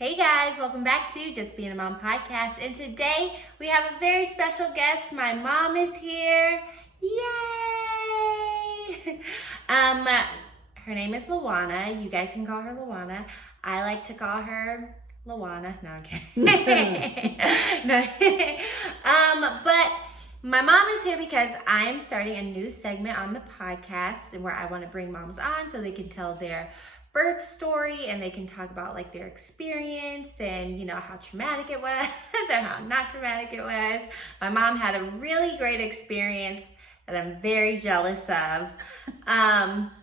Hey guys, welcome back to Just Being a Mom podcast. And today we have a very special guest. My mom is here. Yay! Her name is Lajuana. You guys can call her Lajuana. I like to call her Lajuana. No, I'm kidding. No. But my mom is here because I'm starting a new segment on the podcast where I want to bring moms on so they can tell their birth story and they can talk about like their experience and how traumatic it was and how not traumatic it was. My mom had a really great experience that I'm very jealous of.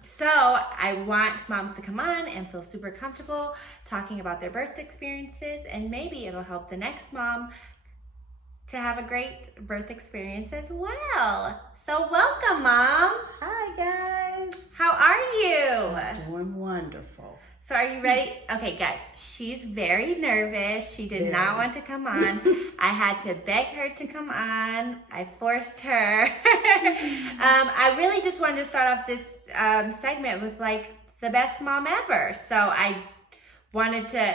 So I want moms to come on and feel super comfortable talking about their birth experiences, and maybe it'll help the next mom to have a great birth experience as well. So welcome, Mom. Hi, guys. How are you? I'm doing wonderful. So are you ready? Okay, guys, she's very nervous. She did not want to come on. I had to beg her to come on. I forced her. I really just wanted to start off this segment with like the best mom ever. So I wanted to,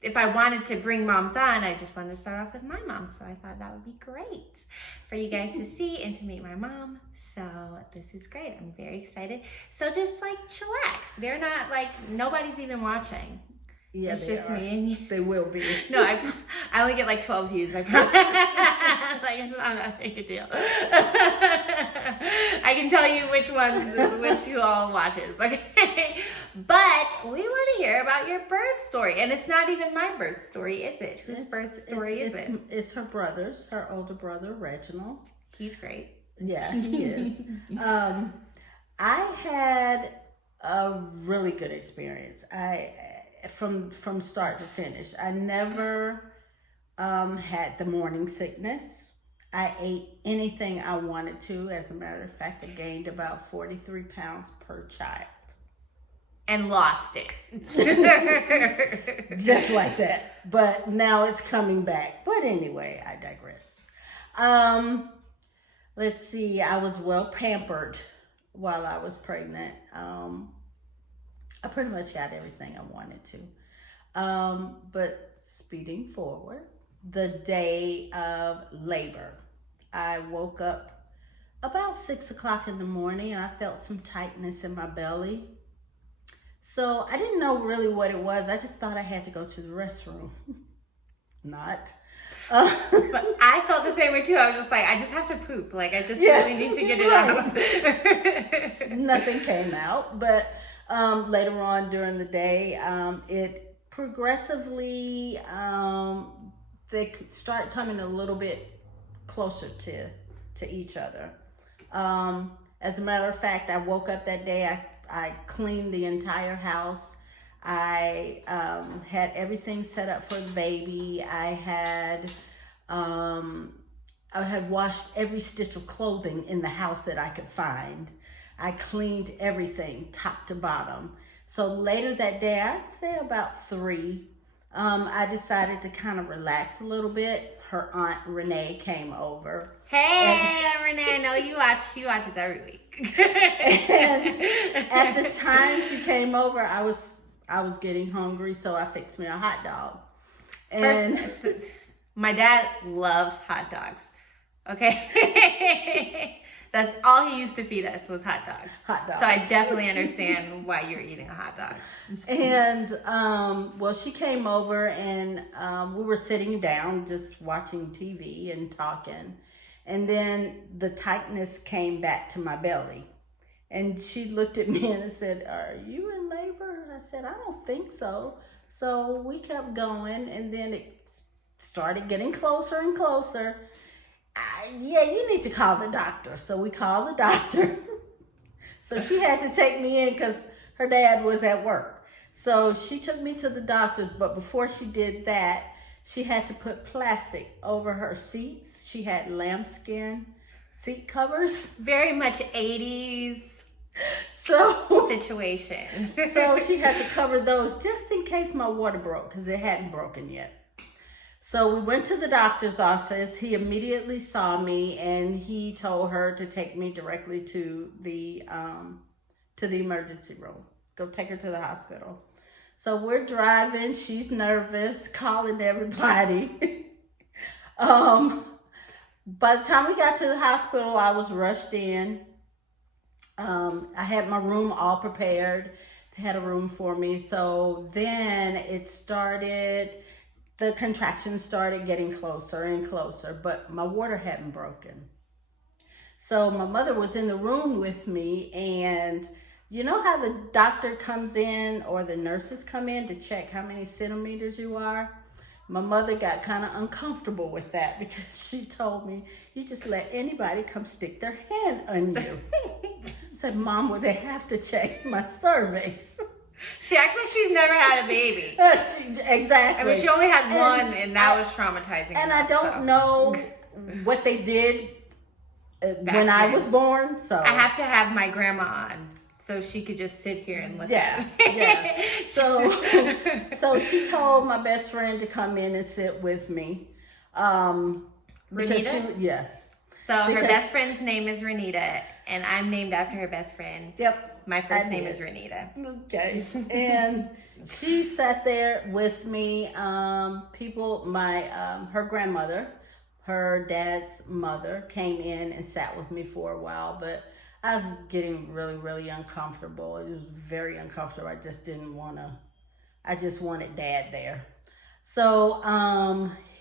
if I wanted to bring moms on, I just wanted to start off with my mom. So I thought that would be great for you guys to see and to meet my mom. So this is great. I'm very excited. So just like chillax. They're not like, nobody's even watching. Yeah, it's just me and you. They will be. No, I only get like 12 views. I promise. Like, it's not that big a deal. I can tell you which you all watches. Okay, but we want to hear about your birth story, and it's not even my birth story, is it? Whose birth story is it? It's her brother's. Her older brother, Reginald. He's great. Yeah, he is. I had a really good experience. From start to finish. I never had the morning sickness. I ate anything I wanted to. As a matter of fact, I gained about 43 pounds per child. And lost it. Just like that. But now it's coming back. But anyway, I digress. Let's see. I was well pampered while I was pregnant. I pretty much got everything I wanted to. But speeding forward, the day of labor, I woke up about 6 o'clock in the morning and I felt some tightness in my belly. So I didn't know really what it was. I just thought I had to go to the restroom. Not. But I felt the same way too. I was just like, I just have to poop. Like, I just really need to get it out. Nothing came out, but later on during the day, it progressively, they start coming a little bit closer to each other. As a matter of fact, I woke up that day, I cleaned the entire house. I had everything set up for the baby. I had washed every stitch of clothing in the house that I could find. I cleaned everything top to bottom. So later that day, I'd say about 3, I decided to kind of relax a little bit. Her aunt Renee came over. Hey, Renee, I know you watch. She watches every week. And at the time she came over, I was getting hungry, so I fixed me a hot dog. And my dad loves hot dogs. Okay. That's all he used to feed us was hot dogs. Hot dogs. So I definitely understand why you're eating a hot dog. And, well, she came over and we were sitting down just watching TV and talking. And then the tightness came back to my belly. And she looked at me and said, "Are you in labor?" And I said, "I don't think so." So we kept going, and then it started getting closer and closer. Yeah, you need to call the doctor. So we called the doctor. So she had to take me in because her dad was at work. So she took me to the doctor, but before she did that, she had to put plastic over her seats. She had lambskin seat covers. Very much 80s situation. So she had to cover those just in case my water broke because it hadn't broken yet. So we went to the doctor's office. He immediately saw me and he told her to take me directly to the emergency room. Go take her to the hospital. So we're driving. She's nervous, calling everybody. By the time we got to the hospital, I was rushed in. I had my room all prepared. They had a room for me. So then the contractions started getting closer and closer, but my water hadn't broken. So my mother was in the room with me, and you know how the doctor comes in or the nurses come in to check how many centimeters you are? My mother got kind of uncomfortable with that because she told me, you just let anybody come stick their hand on you. I said, Mom, well, they have to check my cervix. She acts like she's never had a baby. Exactly. I mean, she only had one, and that was traumatizing. And I don't know what they did when I was born. So I have to have my grandma on so she could just sit here and listen. Yeah. So she told my best friend to come in and sit with me. Renita? Yes. So her best friend's name is Renita, and I'm named after her best friend. Yep. My first name is Renita. Okay. And she sat there with me. Her grandmother, her dad's mother, came in and sat with me for a while, but I was getting really, really uncomfortable. It was very uncomfortable. I just didn't want to. I just wanted Dad there. So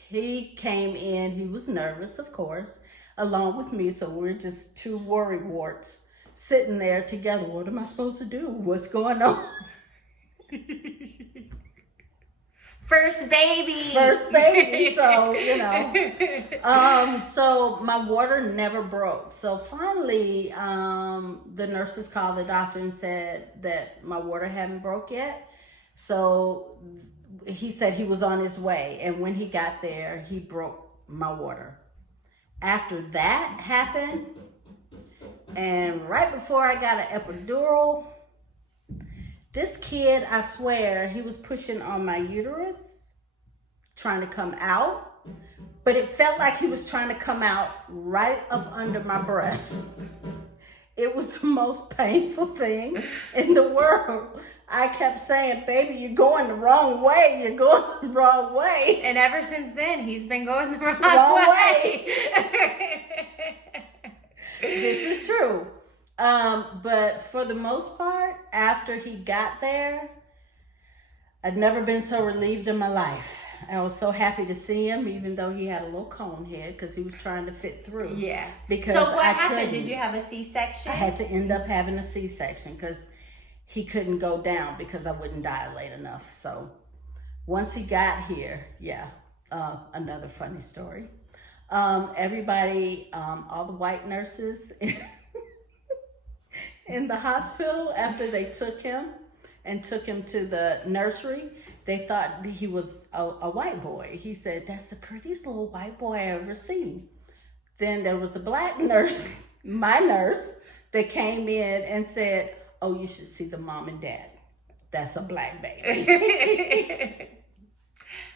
he came in. He was nervous, of course, along with me. So we're just two worry warts sitting there together. What am I supposed to do? What's going on? First baby. So, you know. So my water never broke. So finally, the nurses called the doctor and said that my water hadn't broke yet. So he said he was on his way. And when he got there, he broke my water. After that happened, and right before I got an epidural, this kid, I swear, he was pushing on my uterus, trying to come out, but it felt like he was trying to come out right up under my breast. It was the most painful thing in the world. I kept saying, baby, you're going the wrong way. You're going the wrong way. And ever since then, he's been going the wrong way. This is true. But for the most part, after he got there, I'd never been so relieved in my life. I was so happy to see him, even though he had a little cone head because he was trying to fit through. Yeah. Because so what happened? Did you have a C-section? I had to end up having a C-section because he couldn't go down because I wouldn't dilate enough. So once he got here, another funny story. Everybody, all the white nurses in the hospital, after they took him to the nursery, they thought he was a white boy. He said, that's the prettiest little white boy I ever seen. Then there was a black nurse, my nurse, that came in and said, oh, you should see the mom and dad. That's a black baby.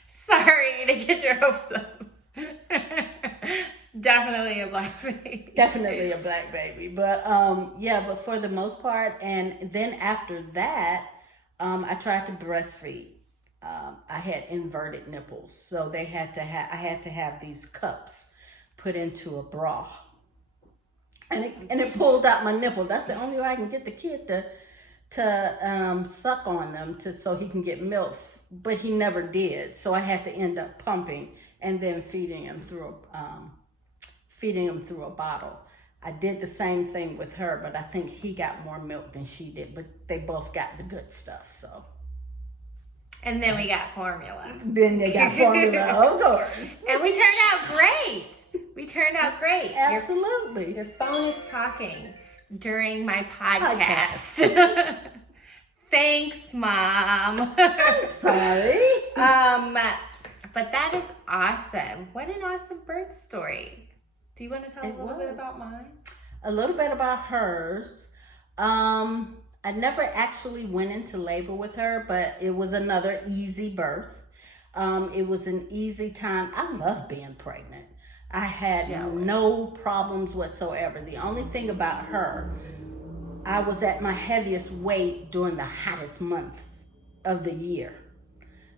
Sorry to get your hopes up. Definitely a black baby. Definitely a black baby. But but for the most part, and then after that, I tried to breastfeed. I had inverted nipples, so I had to have these cups put into a bra, and it pulled out my nipple. That's the only way I can get the kid to suck on them so he can get milk. But he never did, so I had to end up pumping and then feeding him through a bottle. I did the same thing with her, but I think he got more milk than she did. But they both got the good stuff, so. And then we got formula. Then they got formula, of course. And we turned out great. Absolutely. Your phone is talking during my podcast. Thanks, Mom. I'm sorry. But that is awesome. What an awesome birth story. Do you want to tell a little bit about mine? A little bit about hers. I never actually went into labor with her, but it was another easy birth. It was an easy time. I love being pregnant. I had no problems whatsoever. The only thing about her, I was at my heaviest weight during the hottest months of the year.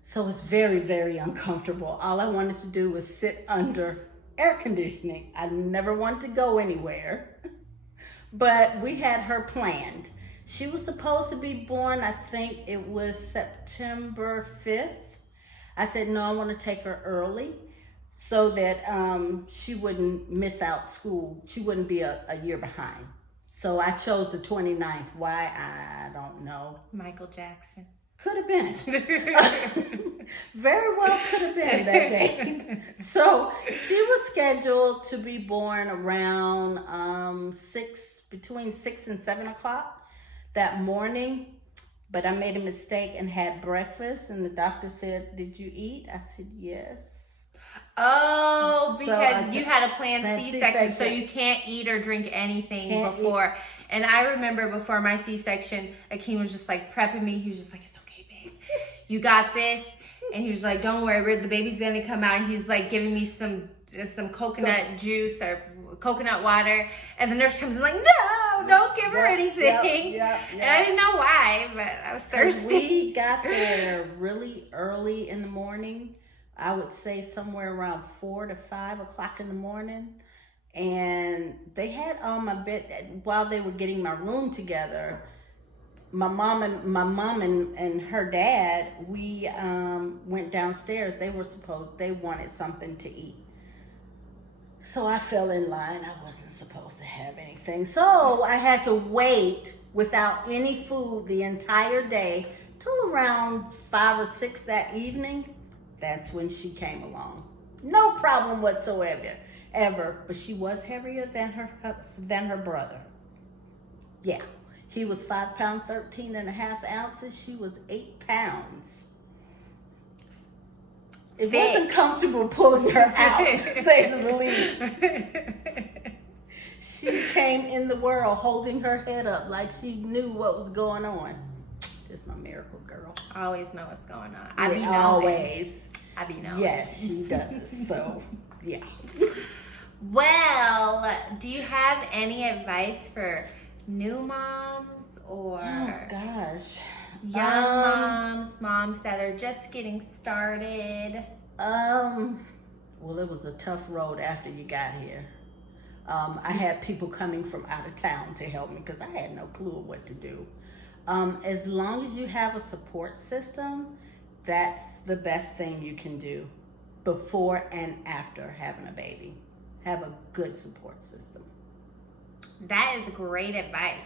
So it's very, very uncomfortable. All I wanted to do was sit under air conditioning. I never wanted to go anywhere. But we had her planned. She was supposed to be born, I think it was September 5th. I said, no, I want to take her early so that she wouldn't miss out school. She wouldn't be a year behind. So I chose the 29th. Why? I don't know. Michael Jackson. Could have been. Very well could have been that day. So she was scheduled to be born around between 6 and 7 o'clock that morning. But I made a mistake and had breakfast, and the doctor said, "Did you eat?" I said, "Yes." Oh, because So you had a planned C-section, so you can't eat or drink anything before. And I remember before my C-section, Akeem was just like prepping me. He was just like, "It's okay, babe. You got this." And he was like, "Don't worry, the baby's gonna come out." And he's like giving me some coconut juice or coconut water. And the nurse comes in like, "No, don't give her anything." And I didn't know why, but I was thirsty. We got there really early in the morning. I would say somewhere around 4 to 5 o'clock in the morning. And they had on my bed while they were getting my room together. My mom and her dad, we went downstairs. They wanted something to eat. So I fell in line. I wasn't supposed to have anything. So I had to wait without any food the entire day till around 5 or 6 that evening. That's when she came along. No problem whatsoever, but she was heavier than her brother. Yeah, he was 5 pounds, 13 and a half ounces. She was 8 pounds. It wasn't comfortable pulling her out, to say the least. She came in the world holding her head up like she knew what was going on. Just my miracle girl. I always know what's going on. I be always. I be knowing. Yes, she does. So, yeah. Well, do you have any advice for new moms or young moms that are just getting started? Well, it was a tough road after you got here. I had people coming from out of town to help me because I had no clue what to do. As long as you have a support system, that's the best thing you can do before and after having a baby. Have a good support system. That is great advice.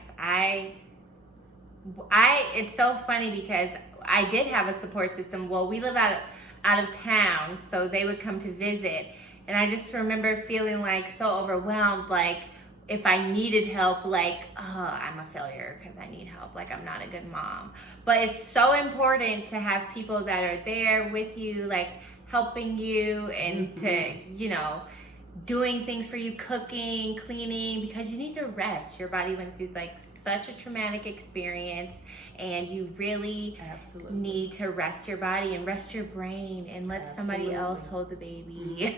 It's so funny because I did have a support system. Well, we live out of town, so they would come to visit. And I just remember feeling like so overwhelmed, like if I needed help, like, oh, I'm a failure because I need help, like I'm not a good mom. But it's so important to have people that are there with you, like helping you and to, doing things for you, cooking, cleaning, because you need to rest. Your body went through like such a traumatic experience, and you really need to rest your body and rest your brain and let somebody else hold the baby.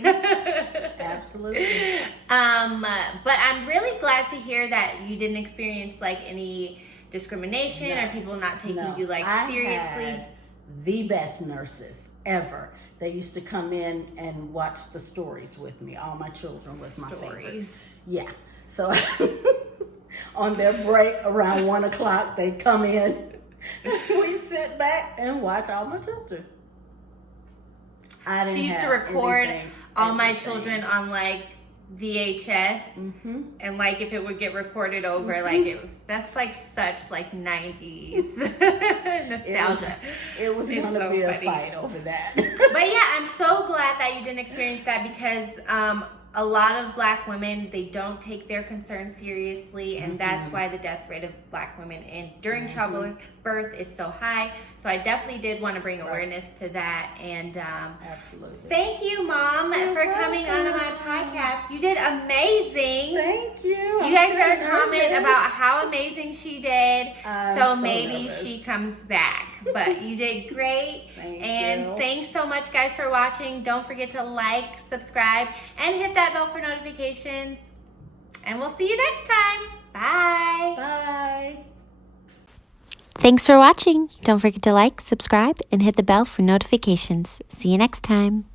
Absolutely. But I'm really glad to hear that you didn't experience like any discrimination or people not taking you like seriously. I had the best nurses ever. They used to come in and watch the stories with me. All my children was my favorite. Yeah. So on their break around 1 o'clock, they come in. We sit back and watch all my children. She used to record all my children on like VHS, and like if it would get recorded over, like that's like such like 90s nostalgia. It was gonna be a fight over that. But yeah, I'm so glad that you didn't experience that because a lot of Black women, they don't take their concerns seriously, and that's why the death rate of Black women during childbirth is so high. So I definitely did want to bring awareness to that. And thank you, Mom, for coming on my podcast. You did amazing. Thank you. You guys better comment about how amazing she did, so maybe she comes back. But you did great. Thanks so much, guys, for watching. Don't forget to like, subscribe, and hit that bell for notifications. And we'll see you next time. Bye. Bye. Thanks for watching. Don't forget to like, subscribe, and hit the bell for notifications. See you next time.